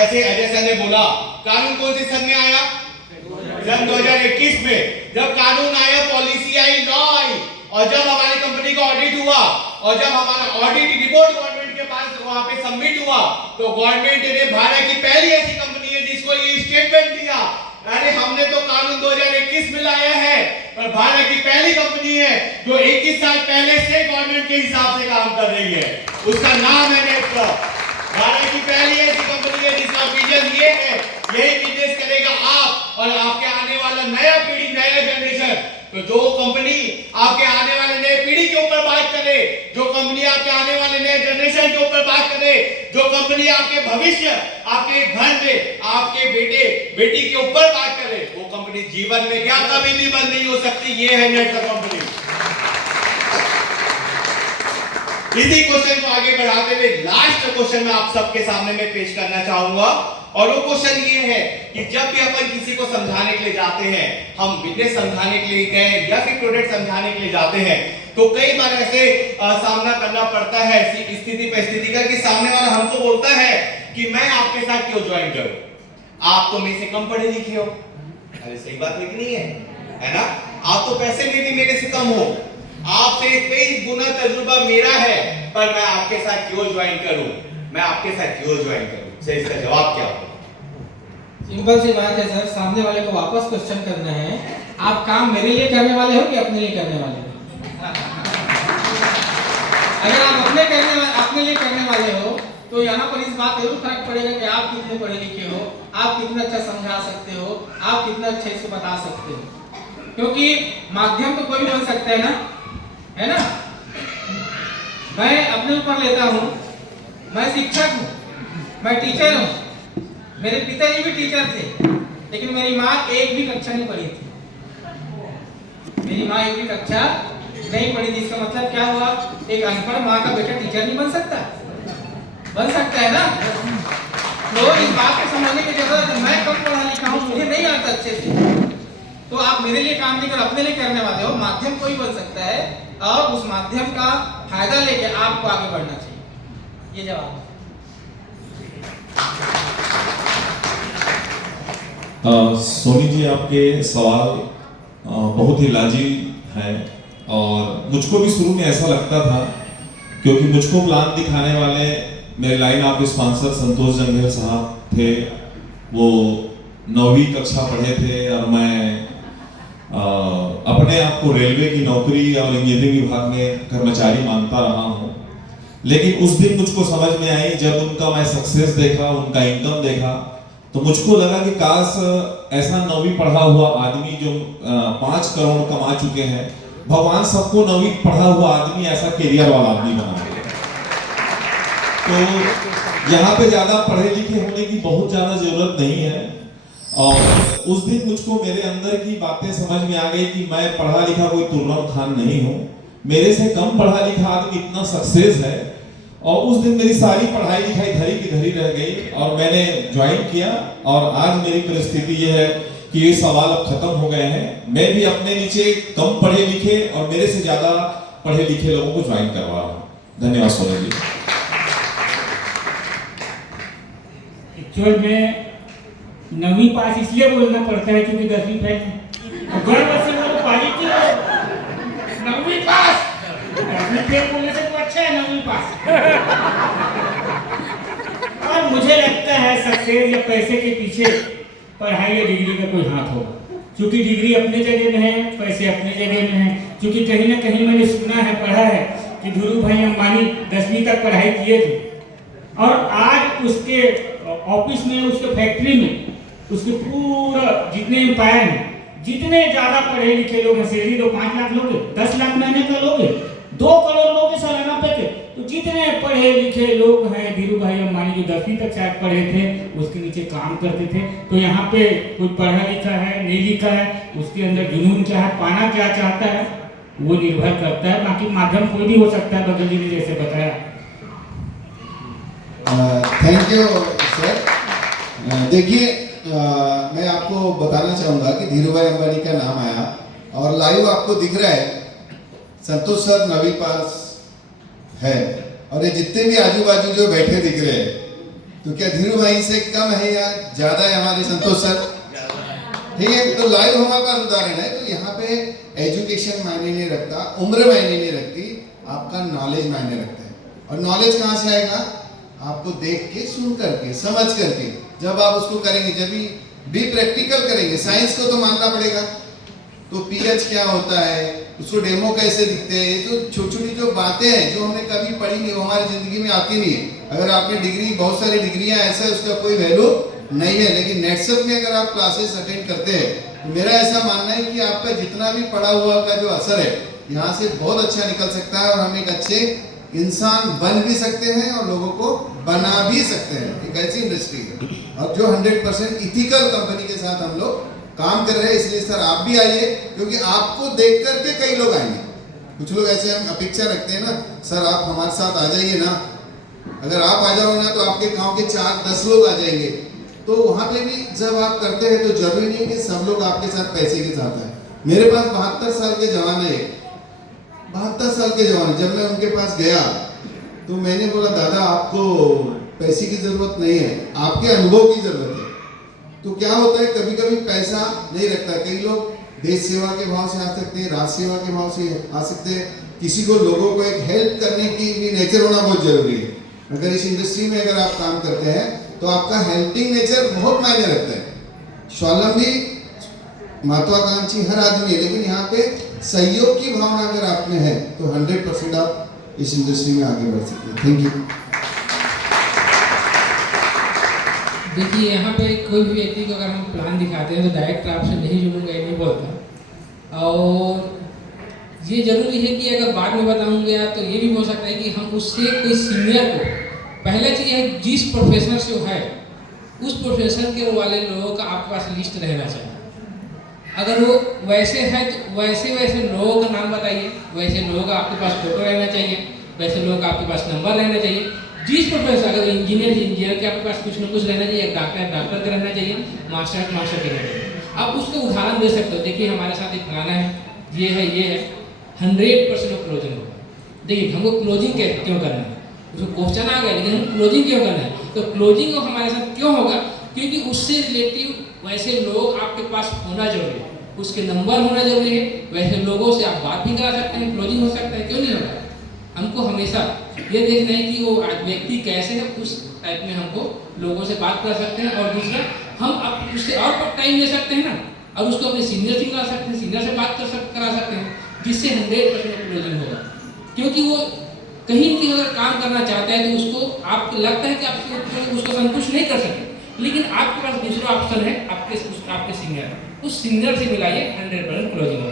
जैसे अजय सर ने बोला, कानून कौन से सन में आया? सन 2021 में। जब कानून आया, पॉलिसी आई, लॉ आई, और जब हमारी कंपनी का ऑडिट हुआ और जब हमारा ऑडिट रिपोर्ट गवर्नमेंट के पास वहां पे सबमिट हुआ, तो गवर्नमेंट ने भारत की पहली ऐसी कंपनी है जिसको ये स्टेटमेंट दिया, अरे हमने तो कानून 2021 में लाया है, पर भारत की पहली कंपनी है जो 21 साल पहले से गवर्नमेंट के हिसाब से काम कर रही है। उसका नाम है नेटवर्क। भारत की पहली ऐसी कंपनी है जिसका विजन ये है, यही बिजनेस करेगा आप और आपके आने वाला नया पीढ़ी, नया जनरेशन। तो जो कंपनी आपके आने वाले नए पीढ़ी के ऊपर बात करे, जो कंपनी आपके आने वाले नए जनरेशन के ऊपर बात करे, जो कंपनी आपके भविष्य, आपके घर में आपके बेटे बेटी के ऊपर बात करे, वो कंपनी जीवन में क्या कभी भी बंद नहीं हो सकती। ये है नेटवर्क कंपनी। इसी क्वेश्चन को आगे बढ़ाते हुए लास्ट क्वेश्चन मैं आप सबके सामने में पेश करना चाहूंगा, और वो क्वेश्चन ये है कि जब भी अपन किसी को समझाने के लिए जाते हैं, हम बिजनेस समझाने के लिए गए या फिर प्रोडक्ट समझाने के लिए जाते हैं, तो कई बार ऐसे सामना करना पड़ता है स्थिति परिस्थिति का कि सामने वाला हमको बोलता है कि मैं आपके साथ क्यों ज्वाइन करूं, आप तो मेरे से कम पढ़े लिखे हो। अरे सही बात है कि नहीं है ना? आप तो पैसे में भी मेरे से कम हो, आपसे कई गुना तजुर्बा मेरा है, पर मैं आपके साथ क्यों ज्वाइन करूं, मैं आपके साथ क्यों ज्वाइन करूं? सर इसका जवाब क्या होगा? सिंपल सी बात है सर, सामने वाले को वापस क्वेश्चन करना है, आप काम मेरे लिए करने वाले हो कि अपने लिए करने वाले हो? अगर आप अपने लिए करने वाले हो तो यहाँ पर इस बात जरूर फर्क पड़ेगा कि आप कितने पढ़े लिखे हो, आप कितना अच्छा समझा सकते हो, आप कितना अच्छे से बता सकते हो, क्योंकि माध्यम तो कोई भी बन सकता है ना, है ना? मैं अपने ऊपर लेता हूँ, मैं शिक्षक हूँ, मैं टीचर हूँ, मेरे पिताजी भी टीचर थे, लेकिन मेरी माँ एक भी कक्षा नहीं पढ़ी थी। मेरी माँ एक भी कक्षा नहीं पढ़ी थी। इसका मतलब क्या हुआ? एक अनपढ़ माँ का बेटा टीचर नहीं बन सकता? बन सकता है ना? तो इस बात को समझने की जरूरत है, मैं कम पढ़ा लिखा हूँ, मुझे नहीं आता अच्छे से, तो आप मेरे लिए काम नहीं कर अपने लिए करने वाले हो। माध्यम कोई बन सकता है और उस माध्यम का फायदा लेके आपको आगे बढ़ना चाहिए। ये जवाब है। सोनी जी, आपके सवाल बहुत ही लाजीब है, और मुझको भी शुरू में ऐसा लगता था, क्योंकि मुझको प्लान दिखाने वाले मेरे लाइन ऑफ स्पॉन्सर संतोष जंगेल साहब थे। वो 9वीं कक्षा पढ़े थे और मैं अपने आप को रेलवे की नौकरी और इंजीनियरिंग विभाग में कर्मचारी मानता रहा हूँ। लेकिन उस दिन मुझको समझ में आई, जब उनका मैं सक्सेस देखा, उनका इनकम देखा, तो मुझको लगा कि काश ऐसा 9वीं पढ़ा हुआ आदमी जो 5 करोड़ कमा चुके हैं, भगवान सबको 9वीं पढ़ा हुआ आदमी ऐसा करियर वाला आदमी बना दे। तो यहाँ पे ज्यादा पढ़े लिखे होने की बहुत ज्यादा जरूरत नहीं है। और उस दिन मुझको मेरे अंदर की बातें समझ में आ गई कि मैं पढ़ा लिखा कोई तुर्रम खान नहीं हूँ, मेरे से कम पढ़ा लिखा आदमी इतना सक्सेस है। और उस दिन मेरी सारी पढ़ाई लिखाई धरी की धरी रह गई और मैंने ज्वाइन किया, और आज मेरी परिस्थिति ये है कि ये सवाल अब खत्म हो गए हैं। मैं भी अपने नीचे कम पढ़े लिखे और मेरे से ज्यादा पढ़े लिखे लोगों को ज्वाइन करवा रहा हूँ। धन्यवाद सोनी जी। एक्चुअल में 9वीं पास इसलिए बोलना पड़ता है क्योंकि 10वीं फेल है। गर्व से वो पॉजिटिव 9वीं पास, 10वीं फेल बोलने से तो अच्छा है 9वीं पास। और मुझे लगता है सक्सेस या पैसे के पीछे पढ़ाई या डिग्री का कोई हाथ होगा, क्योंकि डिग्री अपने जगह में है, पैसे अपने जगह में है। क्योंकि कहीं ना कहीं मैंने सुना है, पढ़ा है कि धीरू भाई अंबानी 10वीं तक पढ़ाई किए थे, और आज उसके ऑफिस में, उसके फैक्ट्री में, उसके पूरा जितने एम्पायर हैं, जितने ज्यादा पढ़े लिखे लोग हैं, सैलरी तो 5 लाख लोगे, 10 लाख महीने का लोगे, 2 करोड़ लोग सालाना पैके, तो जितने पढ़े लिखे लोग हैं, धीरू भाई अंबानी जो 10वीं तक शायद पढ़े थे, उसके नीचे काम करते थे। तो यहाँ पे कोई पढ़ा लिखा है, नहीं लिखा है, उसके अंदर जुनून क्या है, पाना क्या चाहता है, वो निर्भर करता है। बाकी माध्यम कोई भी हो सकता है, बगल जी ने जैसे बताया। Thank you sir. देखिए, मैं आपको बताना चाहूँगा कि धीरू भाई अंबानी का नाम आया और लाइव आपको दिख रहा है, संतोष सर 9वीं पास है, और ये जितने भी आजू बाजू जो बैठे दिख रहे हैं, तो क्या धीरू भाई से कम है या ज्यादा है हमारे संतोष सर? ठीक है, तो लाइव हमारे पास उदाहरण है। तो यहाँ पे एजुकेशन मायने नहीं रखता, उम्र मायने नहीं रखती, आपका नॉलेज मायने रखता है। और नॉलेज कहाँ से आएगा? आपको देख के, सुन करके, समझ करके। जब आप उसको करेंगे, जब भी प्रैक्टिकल करेंगे। साइंस को तो मानना पड़ेगा, तो पीएच क्या होता है, उसको डेमो कैसे दिखते हैं, ये जो छोटी छोटी जो बातें हैं जो हमने कभी पढ़ी नहीं, वो हमारी जिंदगी में आती नहीं है। अगर आपने डिग्री, बहुत सारी डिग्रियां ऐसा है, उसका कोई वैल्यू नहीं है। लेकिन नेटसप में अगर आप क्लासेस अटेंड करते हैं, तो मेरा ऐसा मानना है कि आपका जितना भी पढ़ा हुआ का जो असर है, यहाँ से बहुत अच्छा निकल सकता है और हम एक अच्छे इंसान बन भी सकते हैं और लोगों को बना भी सकते हैं। एक ऐसी इंडस्ट्री है और जो 100% इथिकल कंपनी के साथ हम लोग काम कर रहे हैं। इसलिए सर आप भी आइए, क्योंकि आपको देख करके कई लोग आएंगे। कुछ लोग ऐसे हम अपेक्षा रखते हैं ना, सर आप हमारे साथ आ जाइए ना, अगर आप आ जाओ ना तो आपके गांव के 4-10 लोग आ जाएंगे। तो वहां पे भी जब आप करते हैं तो जरूरी नहीं कि सब लोग आपके साथ पैसे के साथ आए। मेरे पास 72 साल के जवान है, 72 साल के जवान। जब मैं उनके पास गया तो मैंने बोला, दादा आपको पैसे की जरूरत नहीं है, आपके अनुभव की जरूरत है। तो क्या होता है, कभी कभी पैसा नहीं रखता। कई लोग देश सेवा के भाव से आ सकते हैं, राष्ट्र सेवा के भाव से आ सकते हैं। किसी को, लोगों को एक हेल्प करने की भी नेचर होना बहुत जरूरी है। अगर इस इंडस्ट्री में अगर आप काम करते हैं तो आपका हेल्पिंग नेचर बहुत मायने रखता है। स्वावलंबी, महत्वाकांक्षी हर आदमी है, लेकिन यहाँ पे सहयोग की भावना अगर आप में है तो 100% आप इस इंडस्ट्री में आगे बढ़ सकते हैं। Thank you. देखिए, यहाँ पे कोई भी व्यक्ति को अगर हम प्लान दिखाते हैं तो डायरेक्ट आपसे नहीं जुड़ूंगा, ये नहीं बोलता। और ये जरूरी है कि अगर बाद में बताऊंगा तो ये भी हो सकता है कि हम उससे कोई सीनियर को, पहला चीज़ है जिस प्रोफेसर से वो है उस प्रोफेसर के वाले लोगों का आपके पास लिस्ट रहना चाहिए। अगर वो वैसे है तो वैसे वैसे लोगों का नाम बताइए, वैसे लोगों का आपके पास फोटो रहना चाहिए, वैसे लोगों का आपके पास नंबर रहना चाहिए। जिस प्रोफेसर, अगर इंजीनियर के आपके पास कुछ ना कुछ रहना चाहिए, डॉक्टर का रहना चाहिए, मास्टर के रहना चाहिए। आप उसका उदाहरण दे सकते हो, देखिए हमारे साथ एक फलाना है, ये है 100% क्लोजिंग होगा। देखिए हमको क्लोजिंग क्यों करना है, उसको क्वेश्चन आ गया, लेकिन हम क्लोजिंग क्यों करना है? तो क्लोजिंग हमारे साथ क्यों होगा? क्योंकि उससे रिलेटिव वैसे लोग आपके पास होना जरूरी है, उसके नंबर होना जरूरी है, वैसे लोगों से आप बात भी करा सकते हैं, क्लोजिंग हो सकता है, क्यों नहीं होगा? हमको हमेशा ये देखना है कि वो व्यक्ति कैसे है, उस टाइप में हमको लोगों से बात कर सकते हैं। और दूसरा, हम उससे और टाइम ले सकते हैं ना, और उसको अपने सीनियर से मिला सकते हैं, सीनियर से बात करा सकते हैं, जिससे 100% क्लोजिंग होगा। क्योंकि वो कहीं भी अगर काम करना चाहता है तो उसको आपको लगता है कि आप उसको संतुष्ट नहीं कर सकते, लेकिन आपके पास दूसरा ऑप्शन है, आपके सीनियर, उस सीनियर से मिलाइए, 100% क्लोजिंग होगा।